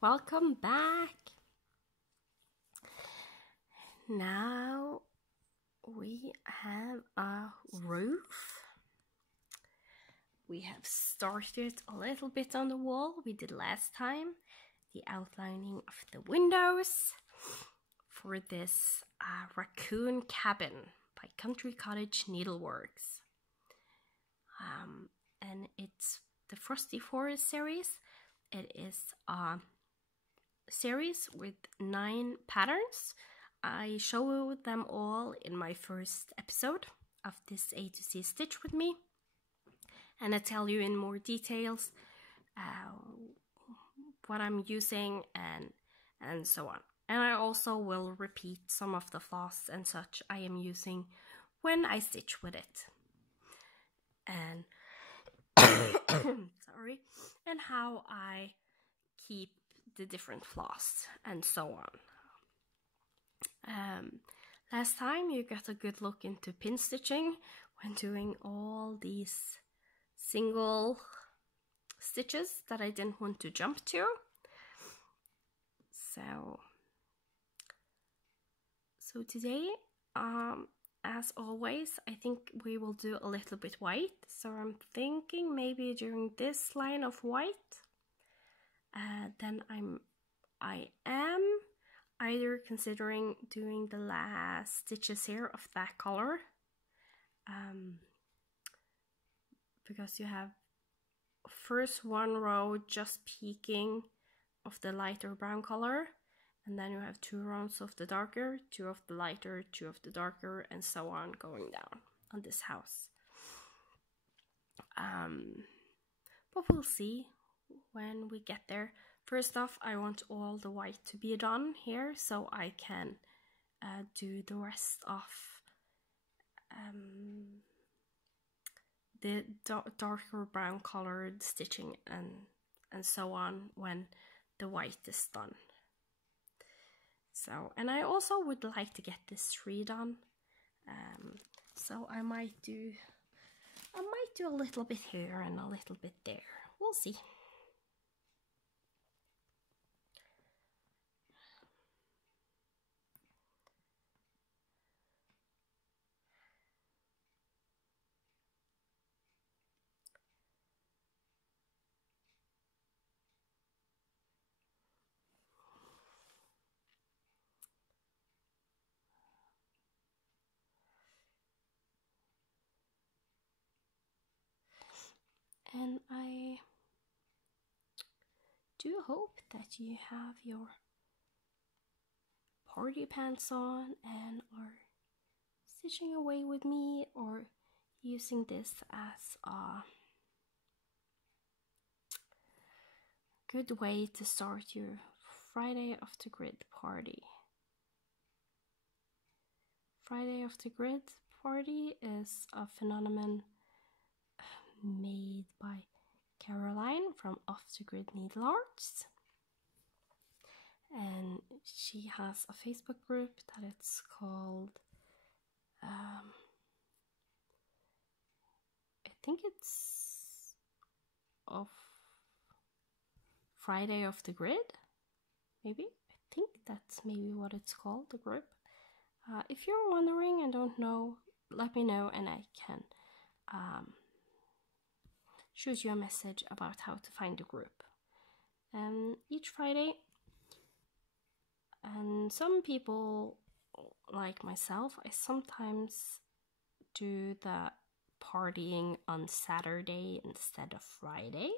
Welcome back. Now we have a roof. We have started a little bit on the wall. We did last time the outlining of the windows for this Raccoon Cabin by Cottage Needleworks. And it's the Frosty Forest series. It is a series with 9 patterns. I show them all in my first episode of this A to Z stitch with me, and I tell you in more details what I'm using and so on. And I also will repeat some of the floss and such I am using when I stitch with it, and sorry, and how I keep the different floss and so on. Last time you got a good look into pin stitching when doing all these single stitches that I didn't want to jump to. So today, as always, I think we will do a little bit white. So I'm thinking maybe during this line of white, then I am either considering doing the last stitches here of that color, because you have first one row just peeking of the lighter brown color, and then you have 2 rows of the darker, 2 of the lighter, 2 of the darker, and so on going down on this house. But we'll see when we get there. First off, I want all the white to be done here so I can do the rest of the darker brown colored stitching and so on when the white is done. So, and I also would like to get this tree done, so I might do a little bit here and a little bit there. We'll see. And I do hope that you have your party pants on and are stitching away with me, or using this as a good way to start your Friday off the grid party. Friday off the grid party is a phenomenon made by Caroline from Off the Grid Needle Arts, and she has a Facebook group that it's called I think it's Friday off the Grid, maybe. I think that's maybe what it's called, the group. If you're wondering and don't know, let me know and I can shoot you a message about how to find the group. Each Friday, and some people like myself, I sometimes do the partying on Saturday instead of Friday.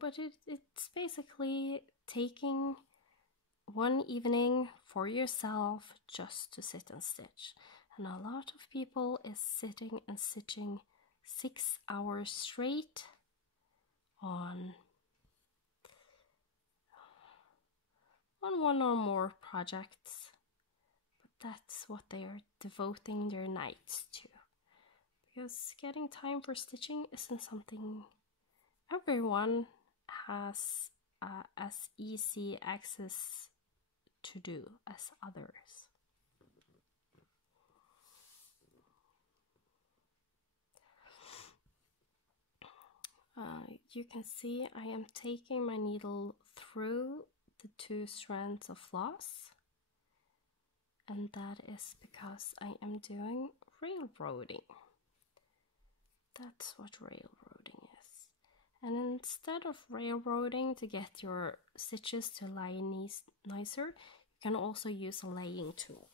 But it's basically taking one evening for yourself just to sit and stitch. And a lot of people is sitting and stitching 6 hours straight on one or more projects, but that's what they are devoting their nights to, because getting time for stitching isn't something everyone has as easy access to do as others. You can see I am taking my needle through the 2 strands of floss, and that is because I am doing railroading. That's what railroading is. And instead of railroading to get your stitches to lie nicer, you can also use a laying tool.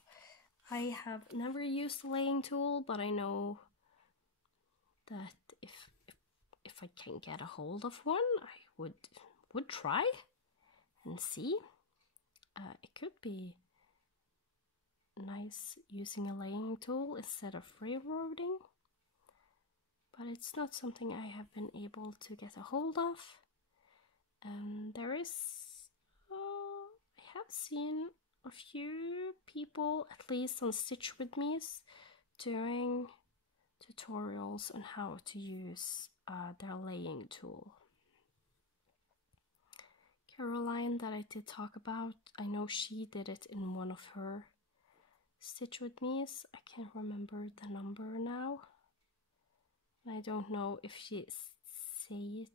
I have never used a laying tool, but I know that if I can get a hold of one, I would try and see. It could be nice using a laying tool instead of railroading, but it's not something I have been able to get a hold of. And there is, I have seen a few people, at least on Stitch With Me's, doing tutorials on how to use their laying tool. Caroline, that I did talk about, I know she did it in one of her Stitch With Me's. I can't remember the number now. I don't know if she say it.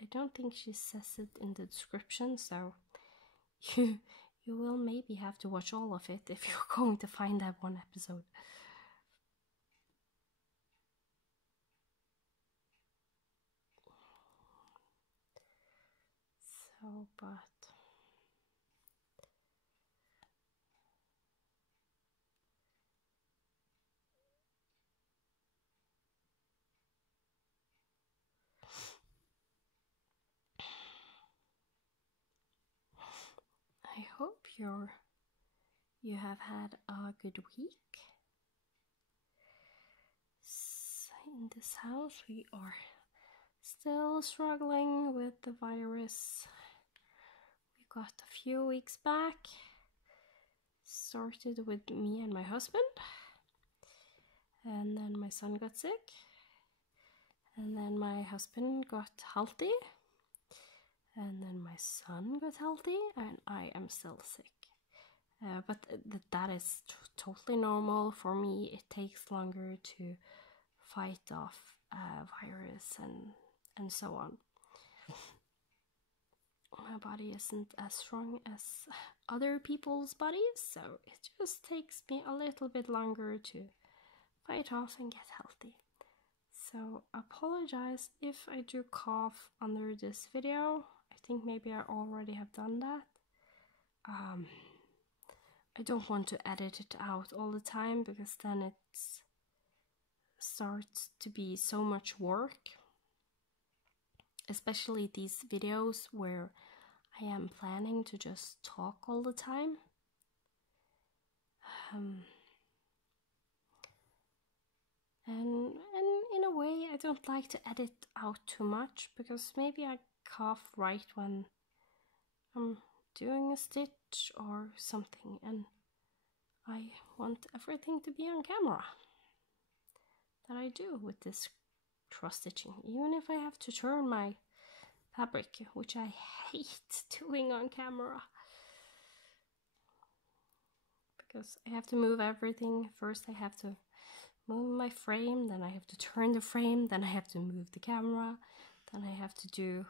I don't think she says it in the description, so you will maybe have to watch all of it if you're going to find that one episode. So, but I hope you have had a good week. In this house we are still struggling with the virus. We got a few weeks back. Started with me and my husband, and then my son got sick, and then my husband got healthy, and then my son got healthy, and I am still sick. But that is totally normal for me. It takes longer to fight off virus and so on. My body isn't as strong as other people's bodies, so it just takes me a little bit longer to fight off and get healthy. So apologize if I do cough under this video. I think maybe I already have done that. I don't want to edit it out all the time, because then it starts to be so much work, especially these videos where I am planning to just talk all the time. And in a way, I don't like to edit out too much, because maybe I cough right when I'm doing a stitch or something, and I want everything to be on camera that I do with this cross stitching, even if I have to turn my fabric, which I hate doing on camera, because I have to move everything. First I have to move my frame, then I have to turn the frame, then I have to move the camera, then I have to do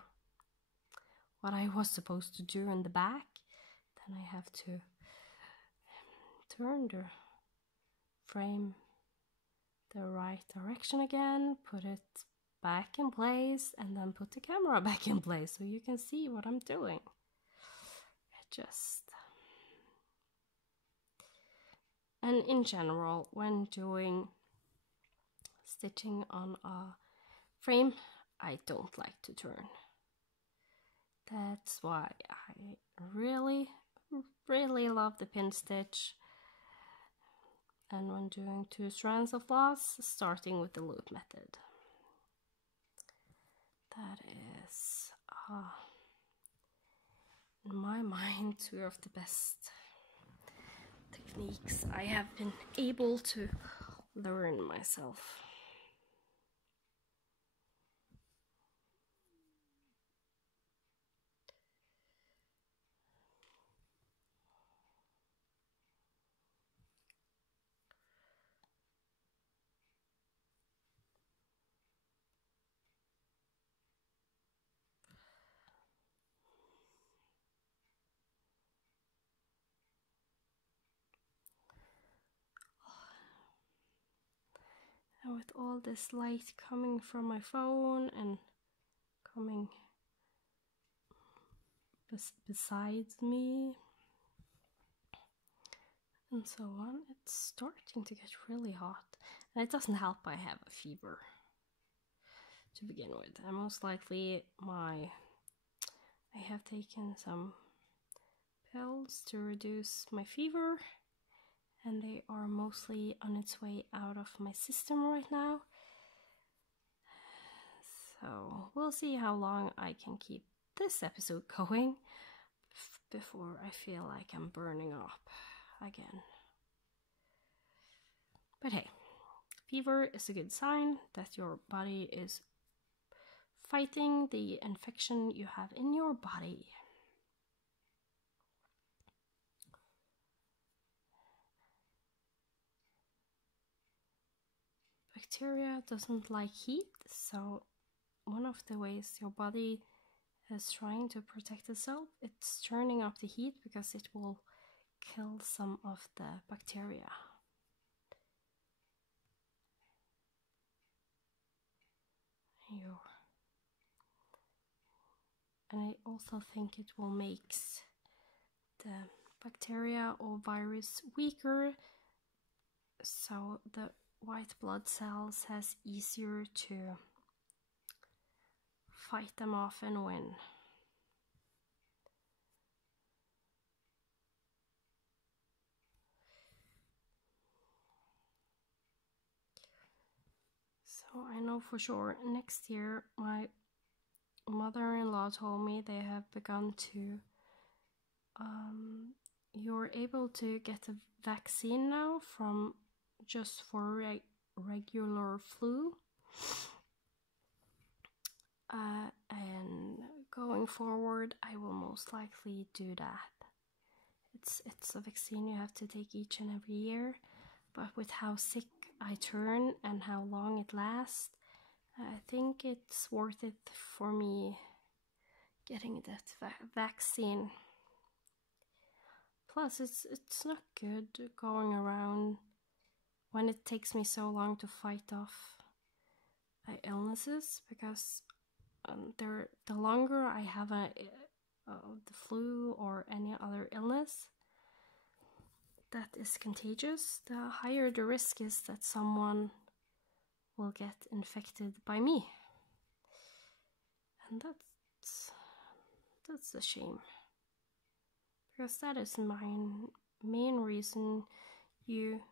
what I was supposed to do in the back, then I have to turn the frame the right direction again, put it back in place, and then put the camera back in place so you can see what I'm doing. And in general, when doing stitching on a frame, I don't like to turn. That's why I really love the pin stitch. And when doing 2 strands of floss, starting with the loop method. That is, in my mind, 2 of the best techniques I have been able to learn myself. with all this light coming from my phone and coming besides me and so on, it's starting to get really hot. And it doesn't help I have a fever to begin with. And most likely I have taken some pills to reduce my fever, and they are mostly on its way out of my system right now. So we'll see how long I can keep this episode going before I feel like I'm burning up again. But hey, fever is a good sign that your body is fighting the infection you have in your body. Bacteria doesn't like heat, so one of the ways your body is trying to protect itself, it's turning up the heat because it will kill some of the bacteria. And I also think it will make the bacteria or virus weaker, so the white blood cells has easier to fight them off and win. So I know for sure next year my mother-in-law told me they have begun to you're able to get a vaccine now from just for regular flu, and going forward I will most likely do that. It's a vaccine you have to take each and every year, but with how sick I turn and how long it lasts, I think it's worth it for me getting that vaccine. Plus, it's not good going around when it takes me so long to fight off illnesses, because the longer I have the flu or any other illness that is contagious, the higher the risk is that someone will get infected by me. And that's a shame, because that is my main reason you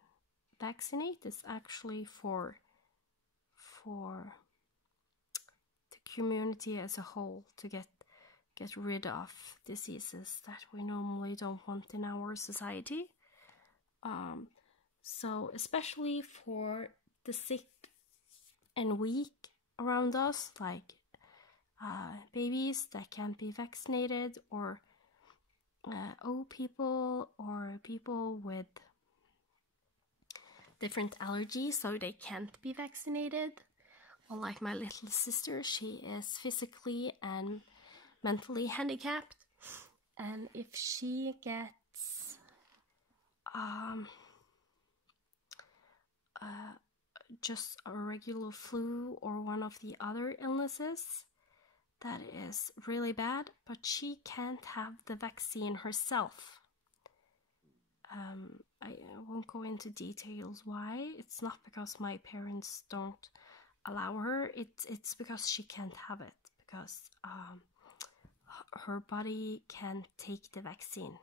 vaccinate, is actually for the community as a whole, to get rid of diseases that we normally don't want in our society. So especially for the sick and weak around us, like babies that can't be vaccinated, or old people, or people with different allergies so they can't be vaccinated. Or like my little sister, she is physically and mentally handicapped, and if she gets just a regular flu or one of the other illnesses that is really bad, but she can't have the vaccine herself. I won't go into details why. It's not because my parents don't allow her, it's because she can't have it, because her body can't take the vaccine.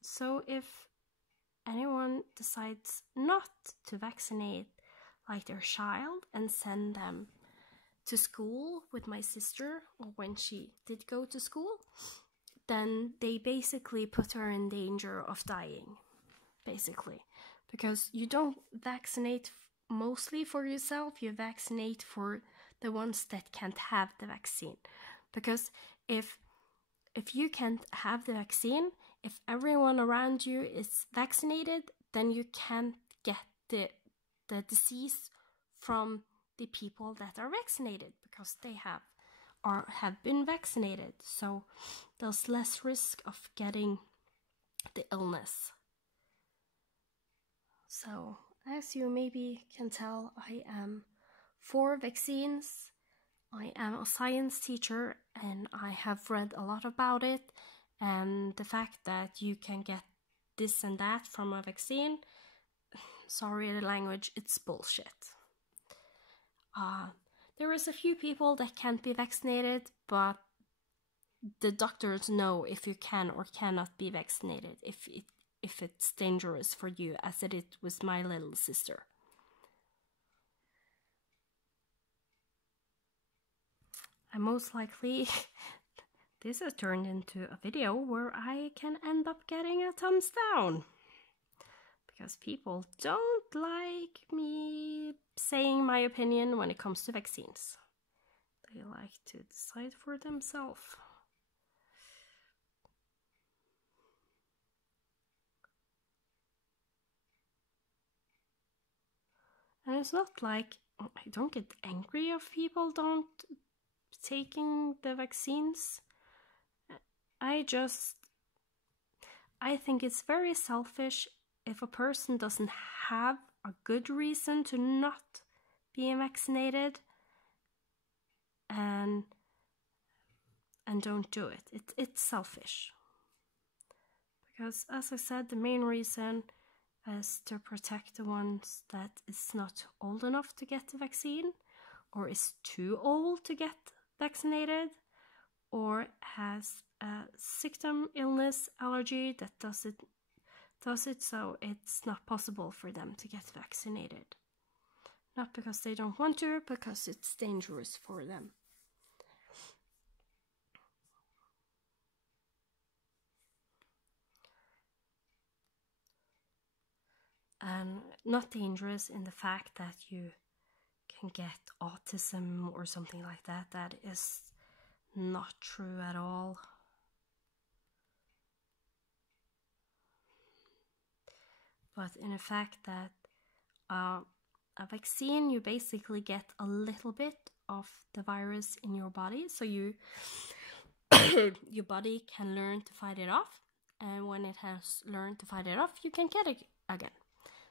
So if anyone decides not to vaccinate like their child and send them to school with my sister, or when she did go to school, then they basically put her in danger of dying, basically, because you don't vaccinate mostly for yourself, you vaccinate for the ones that can't have the vaccine. Because if you can't have the vaccine, if everyone around you is vaccinated, then you can't get the disease from the people that are vaccinated, because they have been vaccinated. So there's less risk of getting the illness. So As you maybe can tell, I am for vaccines. I am a science teacher and I have read a lot about it, and the fact that you can get this and that from a vaccine, sorry the language, it's bullshit. There is a few people that can't be vaccinated, but the doctors know if you can or cannot be vaccinated, if it's dangerous for you, as it was my little sister. And most likely this has turned into a video where I can end up getting a thumbs down, because people don't like me saying my opinion when it comes to vaccines. They like to decide for themselves. And it's not like I don't get angry if people don't taking the vaccines. I think it's very selfish if a person doesn't have a good reason to not be vaccinated and don't do it. It's selfish. Because as I said, the main reason is to protect the ones that is not old enough to get the vaccine, or is too old to get vaccinated, or has a symptom, illness, allergy that does it so it's not possible for them to get vaccinated. Not because they don't want to, because it's dangerous for them. And not dangerous in the fact that you can get autism or something like that. That is not true at all. But in the fact that a vaccine, you basically get a little bit of the virus in your body, so you your body can learn to fight it off, and when it has learned to fight it off, you can get it again.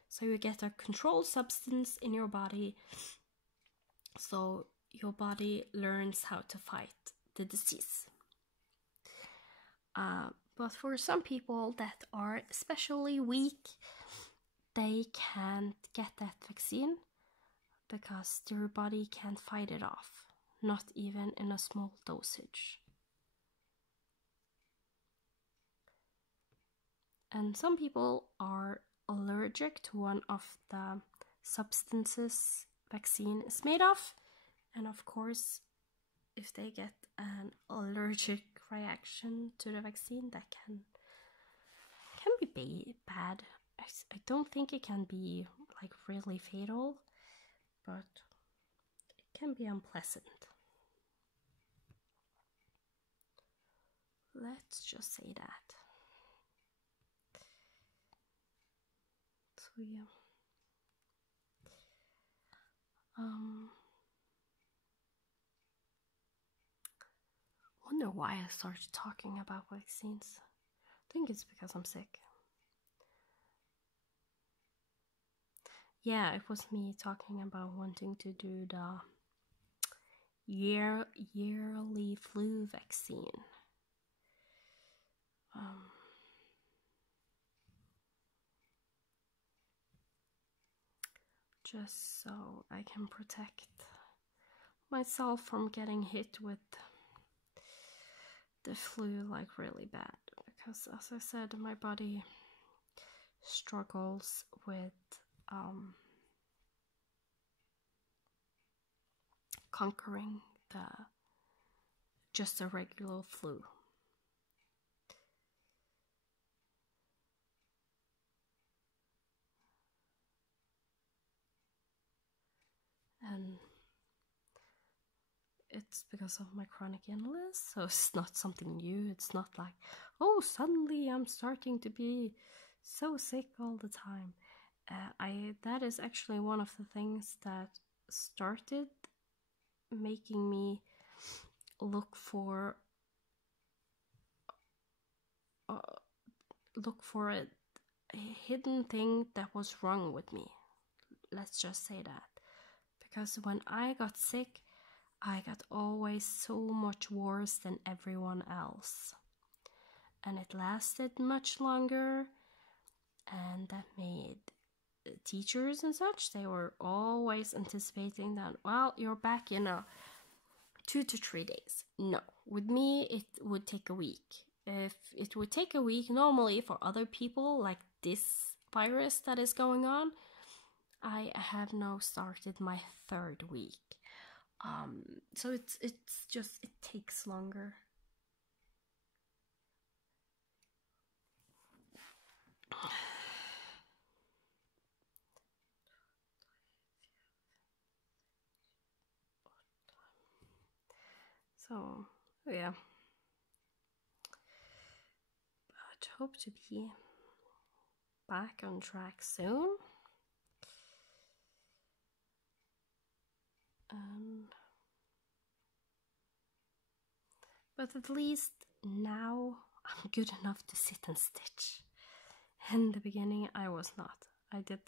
So you get a controlled substance in your body, so your body learns how to fight the disease. But for some people that are especially weak, they can't get that vaccine because their body can't fight it off, not even in a small dosage. And some people are allergic to one of the substances vaccine is made of, and of course, if they get an allergic reaction to the vaccine, that can be bad. I don't think it can be like really fatal, but it can be unpleasant. Let's just say that. So yeah. Wonder why I started talking about vaccines. I think it's because I'm sick. Yeah, it was me talking about wanting to do the yearly flu vaccine. Just so I can protect myself from getting hit with the flu like really bad, because as I said, my body struggles with conquering just a regular flu. And it's because of my chronic illness, so it's not something new. It's not like, oh, suddenly I'm starting to be so sick all the time. That is actually one of the things that started making me look for a hidden thing that was wrong with me. let's just say that. Because when I got sick, I got always so much worse than everyone else. And it lasted much longer, and that made teachers and such, they were always anticipating that, well, you're back in 2 to 3 days. No, with me it would take a week. If it would take a week normally for other people, like this virus that is going on, I have now started my 3rd week. So it's just, it takes longer. So, yeah. But hope to be back on track soon. But at least now I'm good enough to sit and stitch. In the beginning I was not. I did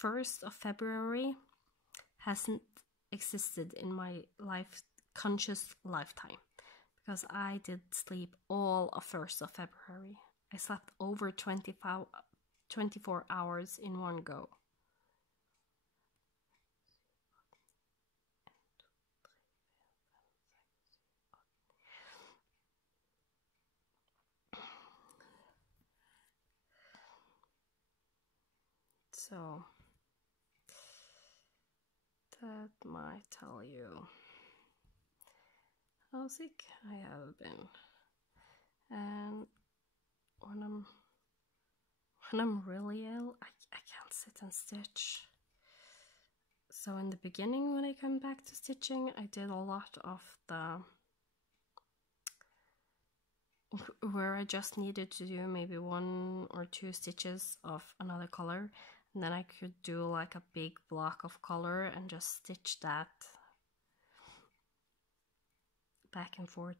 1st of February hasn't existed in my conscious lifetime, because I did sleep all of 1st of February. I slept over 24 hours in one go. So that might tell you how sick I have been. And when I'm really ill, I can't sit and stitch. So in the beginning, when I come back to stitching, I did a lot of where I just needed to do maybe 1 or 2 stitches of another color, and then I could do like a big block of color and just stitch that back and forth,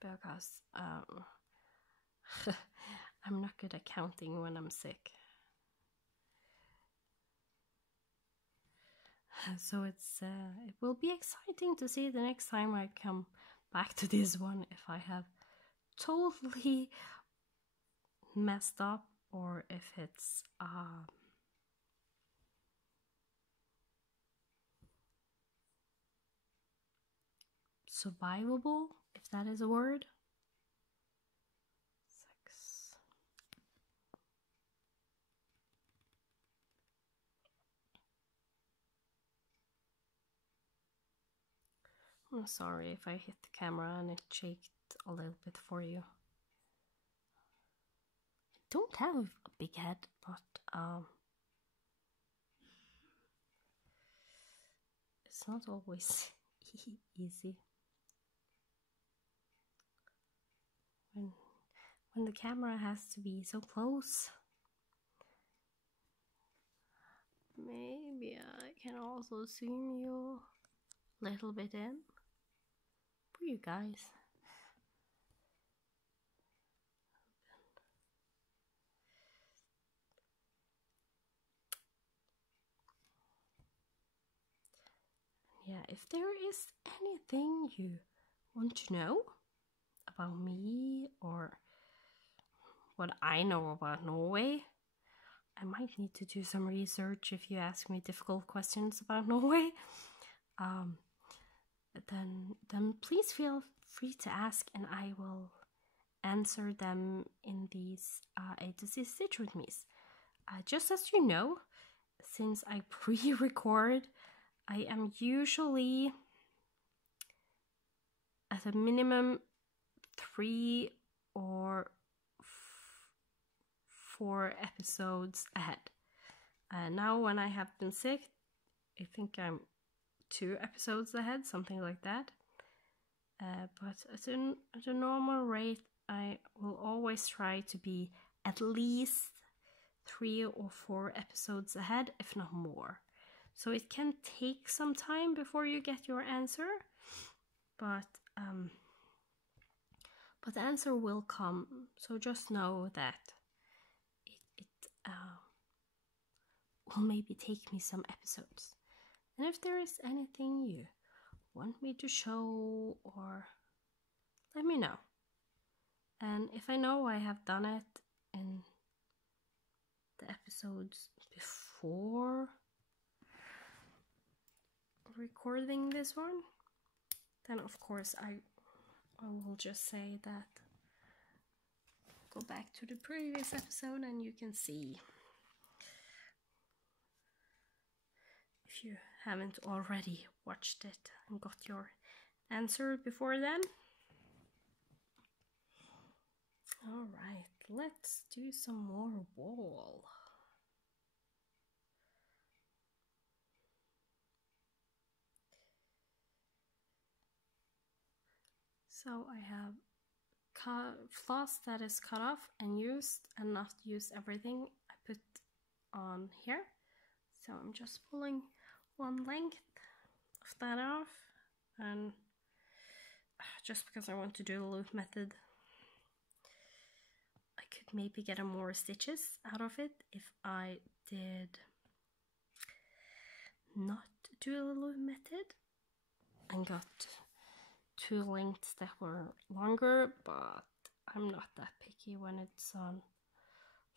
because I'm not good at counting when I'm sick. So it will be exciting to see the next time I come back to this one, if I have totally messed up, or if it's survivable, if that is a word. 6. I'm sorry if I hit the camera and it shaked a little bit for you. I don't have a big head, but it's not always easy. When the camera has to be so close. Maybe I can also zoom you a little bit in for you guys. Yeah, if there is anything you want to know about me, or what I know about Norway, I might need to do some research if you ask me difficult questions about Norway. Then please feel free to ask, and I will answer them in these A to Z Stitch with Me's. Just as you know, since I pre-record, I am usually at a minimum 3 or 4 episodes ahead. Now when I have been sick, I think I'm 2 episodes ahead, something like that. But at a normal rate, I will always try to be at least 3 or 4 episodes ahead, if not more. So it can take some time before you get your answer, but the answer will come. So just know that will maybe take me some episodes. And if there is anything you want me to show, or let me know. And if I know I have done it in the episodes before recording this one, then of course I will just say that go back to the previous episode and you can see if you haven't already watched it and got your answer before then. Alright, let's do some more wool. So I have floss that is cut off and used, and not used everything I put on here. So I'm just pulling one length of that off, and just because I want to do the loop method, I could maybe get more stitches out of it if I did not do the loop method and got two lengths that were longer, but I'm not that picky when it's on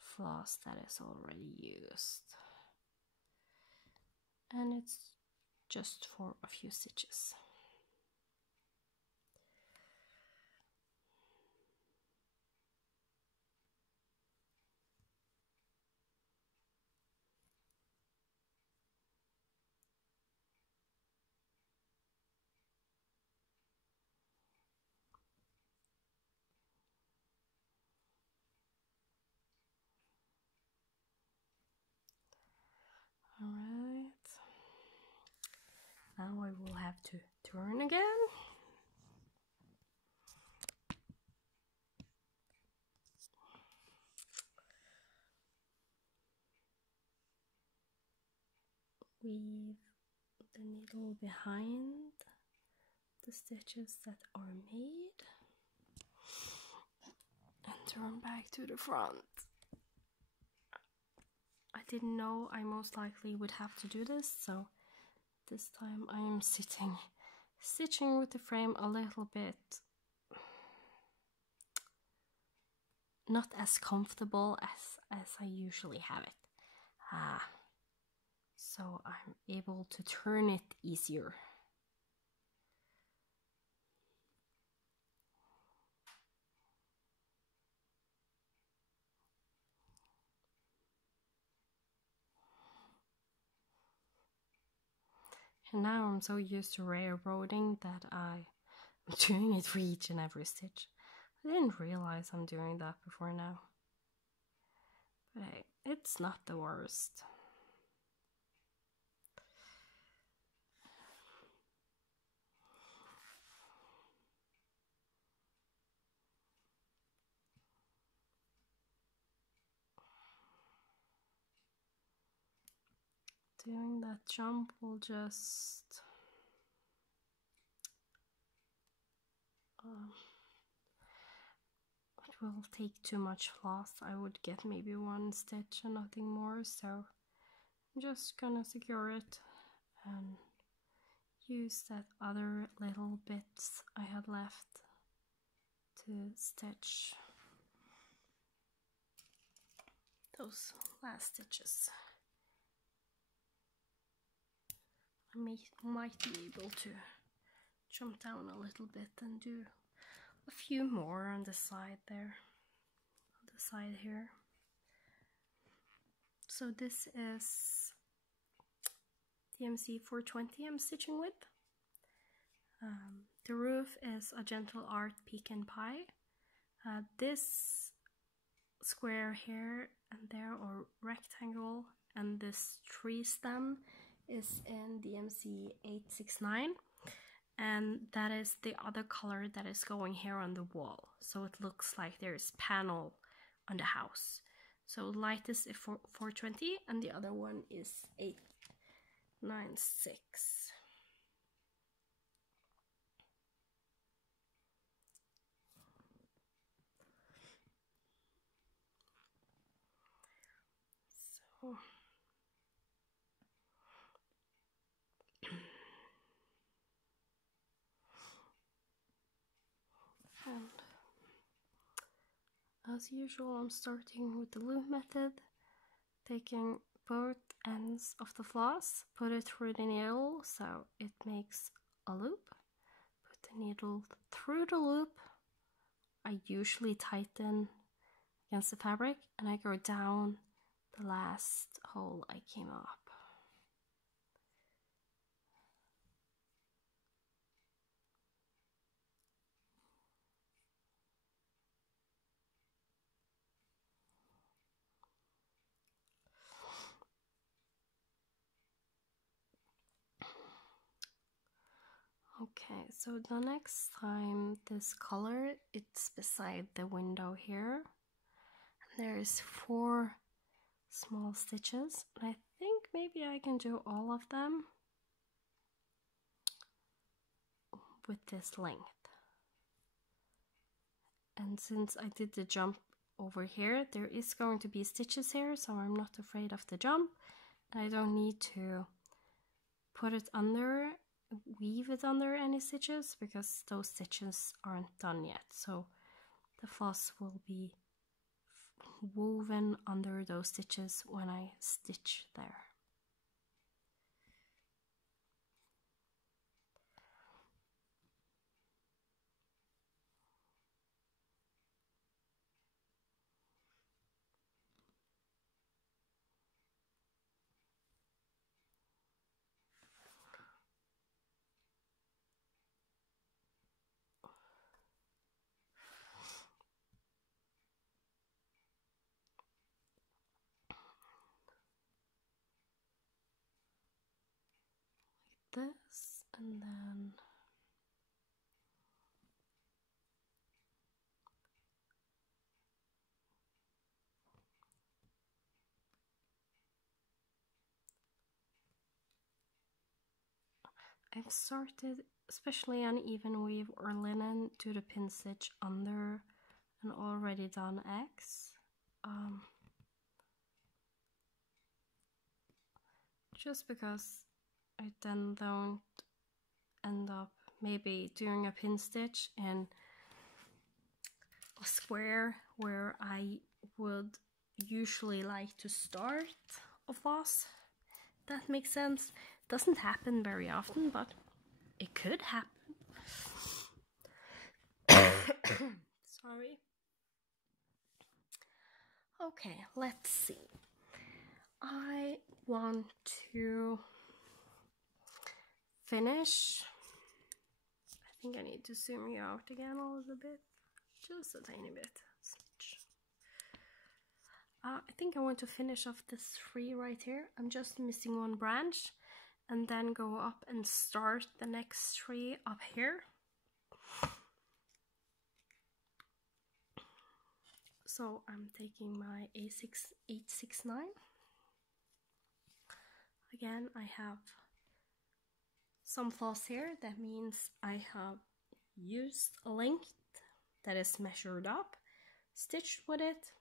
floss that is already used. And it's just for a few stitches. Alright, now I will have to turn again. Weave the needle behind the stitches that are made and turn back to the front. I didn't know I most likely would have to do this, so this time I am stitching with the frame a little bit not as comfortable as I usually have it. So I'm able to turn it easier. And now I'm so used to railroading that I'm doing it for each and every stitch. I didn't realize I'm doing that before now. But hey, it's not the worst. Doing that jump will just it will take too much floss. I would get maybe one stitch and nothing more, so I'm just gonna secure it and use that other little bits I had left to stitch those last stitches. I might be able to jump down a little bit and do a few more on the side there, on the side here. So this is DMC 420 I'm stitching with. The roof is a Gentle Art Pecan Pie. This square here and there, or rectangle, and this tree stem is in DMC 869, and that is the other color that is going here on the wall, so it looks like there's panel on the house. So lightest is 420 and the other one is 896. So as usual, I'm starting with the loop method, taking both ends of the floss, put it through the needle so it makes a loop, put the needle through the loop. I usually tighten against the fabric and I go down the last hole I came up. Okay, so the next time this color, it's beside the window here. And there's 4 small stitches. And I think maybe I can do all of them with this length. And since I did the jump over here, there is going to be stitches here, so I'm not afraid of the jump. And I don't need to put it under, weave it under any stitches, because those stitches aren't done yet. So the floss will be woven under those stitches when I stitch there. This, and then I've started, especially on even weave or linen, to the pin stitch under an already done X. Just because I then don't end up maybe doing a pin stitch in a square where I would usually like to start a floss. That makes sense. Doesn't happen very often, but it could happen. Sorry. Okay, let's see. I want to finish. I think I need to zoom you out again a little bit, just a tiny bit. I think I want to finish off this tree right here. I'm just missing one branch, and then go up and start the next tree up here. So I'm taking my A6869. Again, I have some floss here. That means I have used a length that is measured up, stitched with it,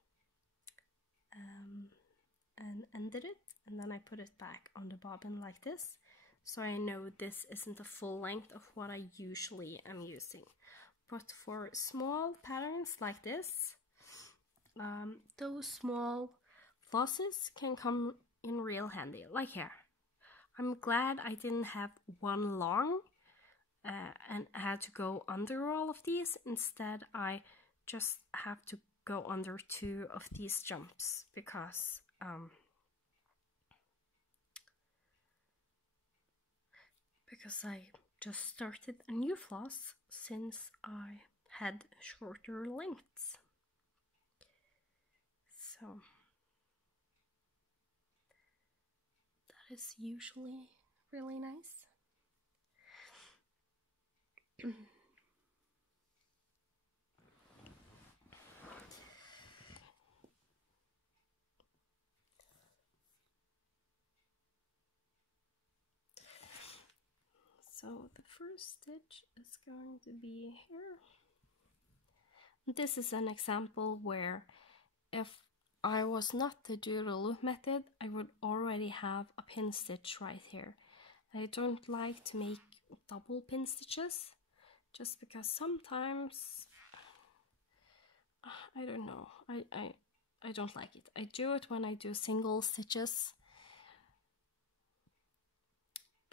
and ended it, and then I put it back on the bobbin like this, so I know this isn't the full length of what I usually am using. But for small patterns like this, those small flosses can come in real handy, like here. I'm glad I didn't have one long and had to go under all of these. Instead, I just have to go under 2 of these jumps because I just started a new floss since I had shorter lengths. So that is usually really nice. So the first stitch is going to be here. This is an example where if I was not to do the loop method, I would already have a pin stitch right here. I don't like to make double pin stitches, just because sometimes I don't know. I don't like it. I do it when I do single stitches,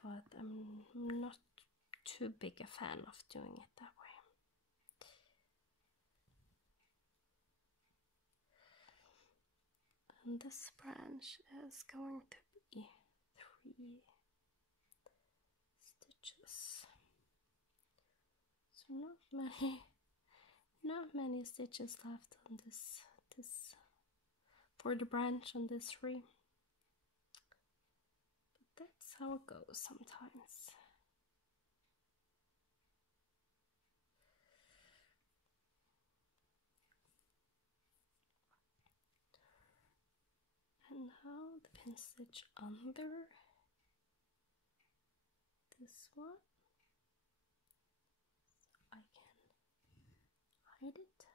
but I'm not too big a fan of doing it that way. And this branch is going to be 3 stitches. So not many stitches left on this for the branch on this tree. But that's how it goes sometimes. And now the pin stitch under this one, so I can hide it.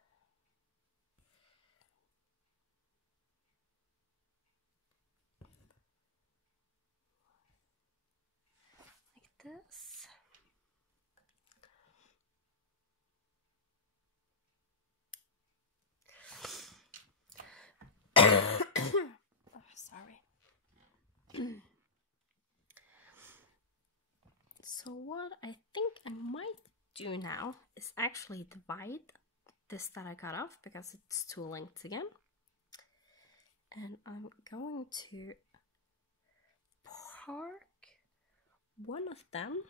Like this. Oh, sorry. So what I think I might do now is actually divide this that I got off because it's 2 lengths again. And I'm going to park one of them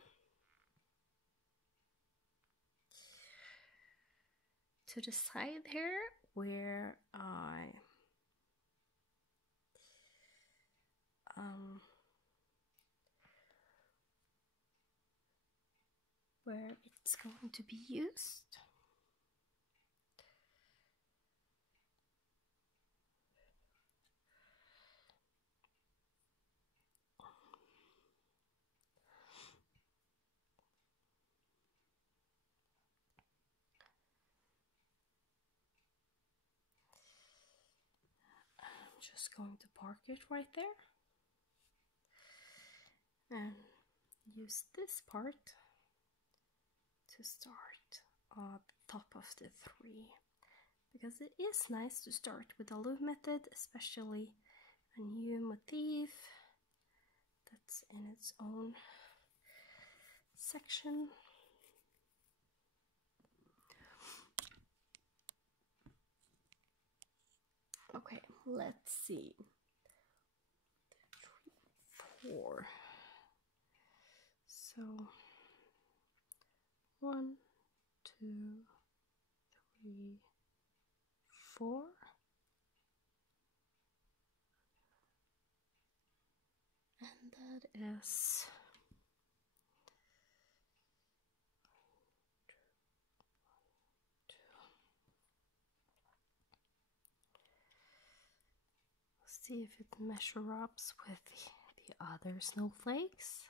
to the side here where where it's going to be used. I'm just going to park it right there and use this part to start at the top of the 3, because it is nice to start with a loop method, especially a new motif that's in its own section. Okay, let's see. 3, 4. So 1, 2, 3, 4. And that is 2. See if it measures up with the other snowflakes.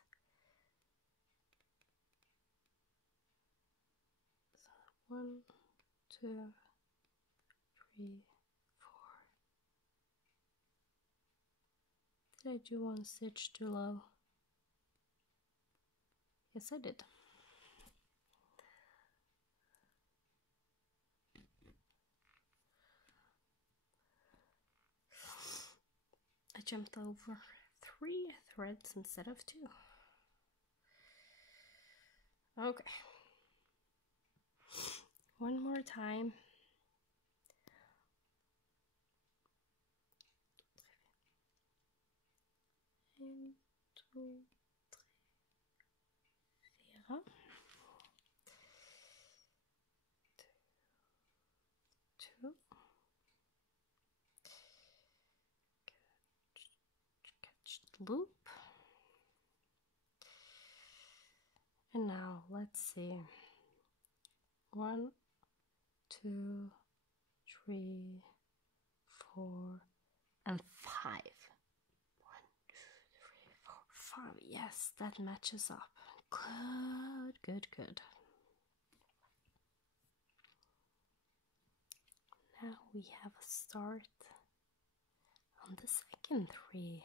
So 1, 2, 3, 4. Did I do 1 stitch too low? Yes, I did. I jumped over 3 threads instead of 2. Okay. One more time. One, 2, 3, 4. 2. Catch the loop. And now let's see. 1, 2, 3, 4, and 5. 1, 2, 3, 4, 5. Yes, that matches up. Good, good, good. Now we have a start on the second 3.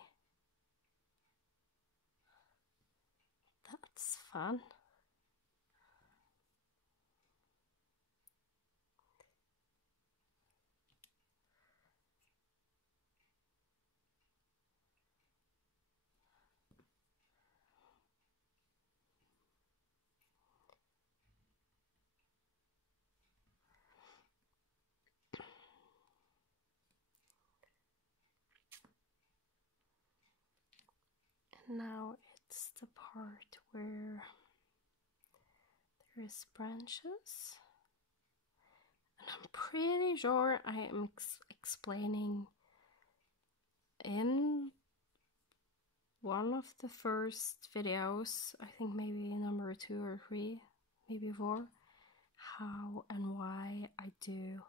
That's fun. now it's the part where there is branches, and I'm pretty sure I am explaining in one of the first videos, I think maybe number 2 or 3, maybe 4, how and why I do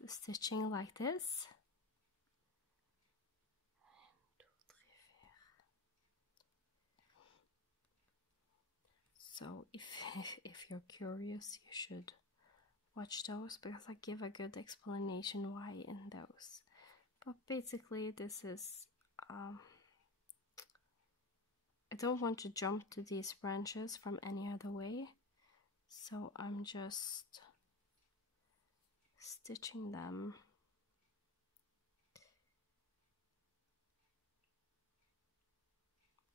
the stitching like this. So if you're curious, you should watch those, because I give a good explanation why in those. But basically this is, I don't want to jump to these branches from any other way, so I'm just stitching them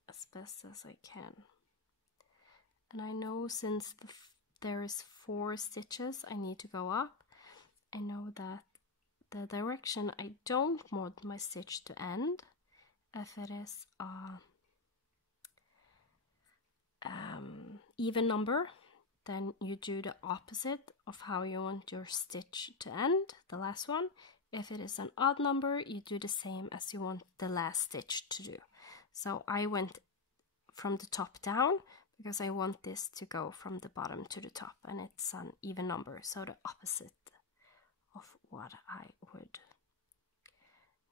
as best as I can. And I know since there is 4 stitches I need to go up, I know that the direction I don't want my stitch to end, if it is even number, then you do the opposite of how you want your stitch to end, the last one. If it is an odd number, you do the same as you want the last stitch to do. So I went from the top down, because I want this to go from the bottom to the top, and it's an even number, so the opposite of what I would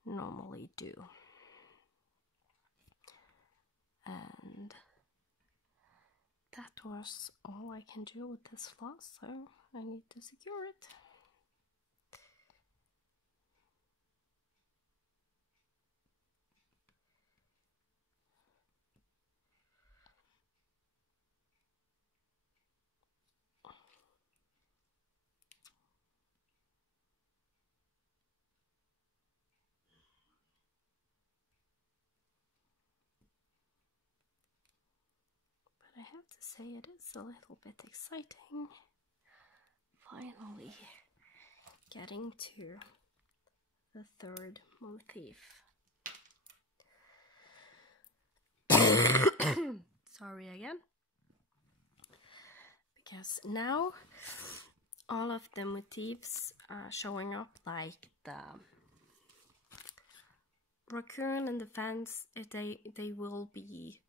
normally do. And that was all I can do with this floss, so I need to secure it. I have to say it is a little bit exciting, finally getting to the 3rd motif. Sorry again. Because now all of the motifs are showing up, like the raccoon and the fence, they will be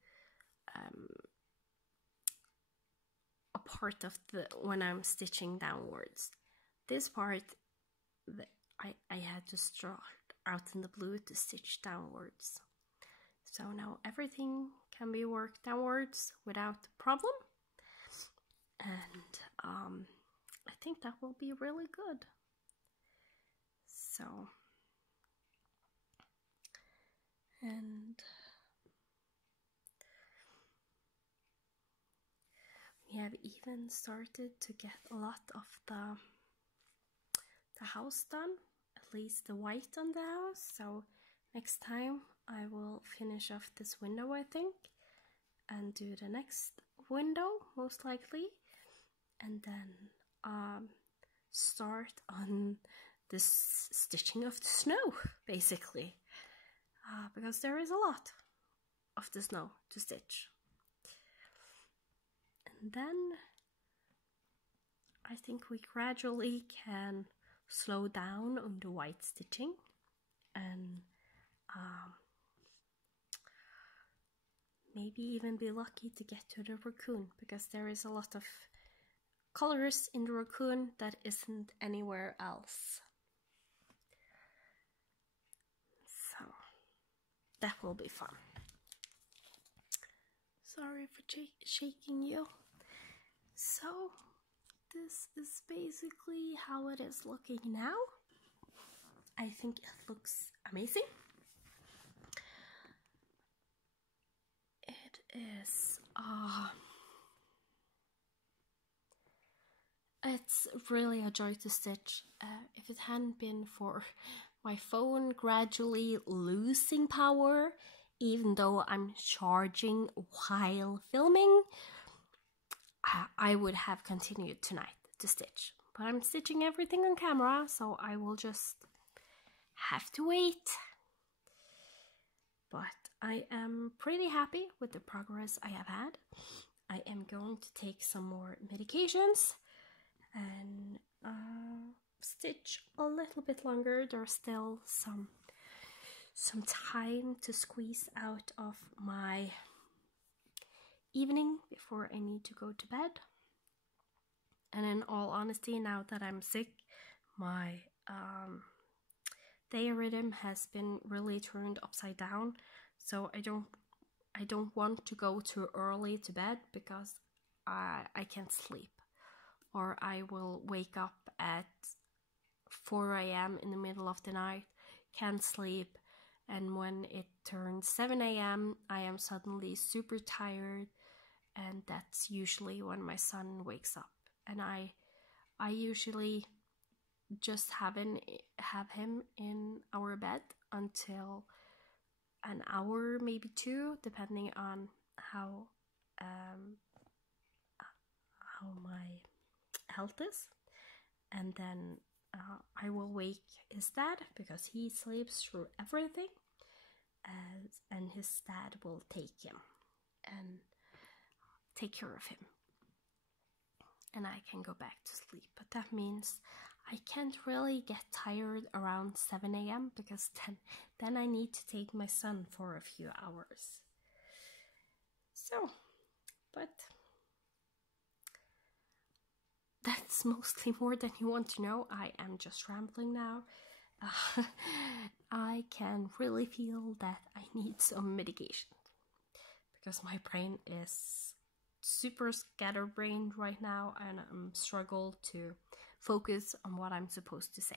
a part of the when I'm stitching downwards. This part I had to start out in the blue to stitch downwards. So now everything can be worked downwards without problem, and I think that will be really good. So, and we have even started to get a lot of the house done, at least the white on the house. So next time I will finish off this window, I think, and do the next window most likely, and then start on this stitching of the snow, basically, because there is a lot of the snow to stitch. And then I think we gradually can slow down on the white stitching and maybe even be lucky to get to the raccoon, because there is a lot of colors in the raccoon that isn't anywhere else. So that will be fun. Sorry for shaking you. So this is basically how it is looking now. I think it looks amazing. It is it's really a joy to stitch. If it hadn't been for my phone gradually losing power, even though I'm charging while filming, I would have continued tonight to stitch. But I'm stitching everything on camera, so I will just have to wait. but I am pretty happy with the progress I have had. I am going to take some more medications and stitch a little bit longer. There's still some time to squeeze out of my evening before I need to go to bed. And in all honesty, now that I'm sick, my day rhythm has been really turned upside down. So I don't want to go too early to bed because I can't sleep, or I will wake up at 4 a.m. in the middle of the night, can't sleep, and when it turns 7 a.m. I am suddenly super tired, and that's usually when my son wakes up. And I usually just have him in our bed until an hour, maybe 2, depending on how my health is. And then I will wake his dad because he sleeps through everything, and his dad will take him and take care of him, and I can go back to sleep. But that means I can't really get tired around 7 a.m. because then I need to take my son for a few hours. So, but that's mostly more than you want to know. I am just rambling now. I can really feel that I need some medication because my brain is super scatterbrained right now, and I'm struggle to focus on what I'm supposed to say.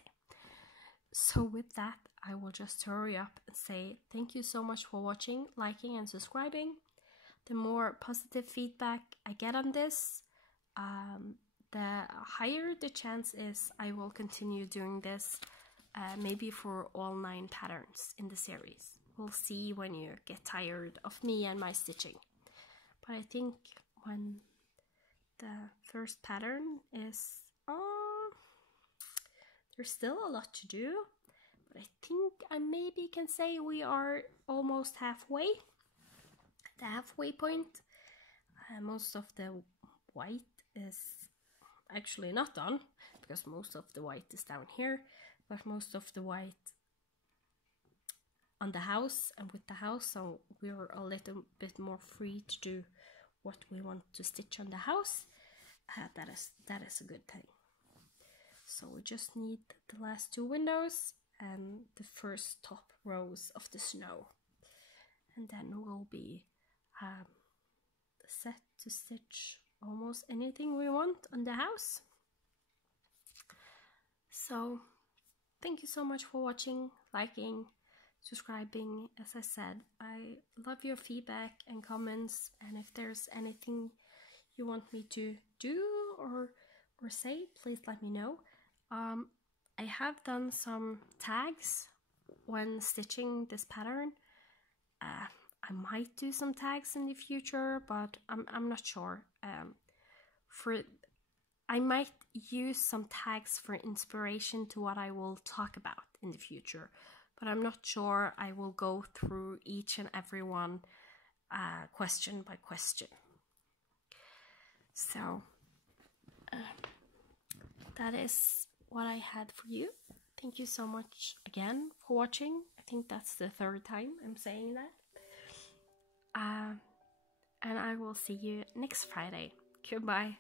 So with that, I will just hurry up and say thank you so much for watching, liking, and subscribing. The more positive feedback I get on this, the higher the chance is I will continue doing this, maybe for all 9 patterns in the series. We'll see when you get tired of me and my stitching. But I think when the first pattern is, there's still a lot to do, but I think I maybe can say we are almost halfway, the halfway point. Most of the white is actually not done because most of the white is down here, but most of the white on the house and with the house, so we're a little bit more free to do what we want to stitch on the house. That is a good thing. So we just need the last 2 windows and the first top rows of the snow, and then we'll be set to stitch almost anything we want on the house. So thank you so much for watching, liking, subscribing. As I said, I love your feedback and comments, and if there's anything you want me to do or say, please let me know. I have done some tags when stitching this pattern. I might do some tags in the future, but I'm not sure. I might use some tags for inspiration to what I will talk about in the future, but I'm not sure I will go through each and every one question by question. So that is what I had for you. Thank you so much again for watching. I think that's the 3rd time I'm saying that. And I will see you next Friday. Goodbye.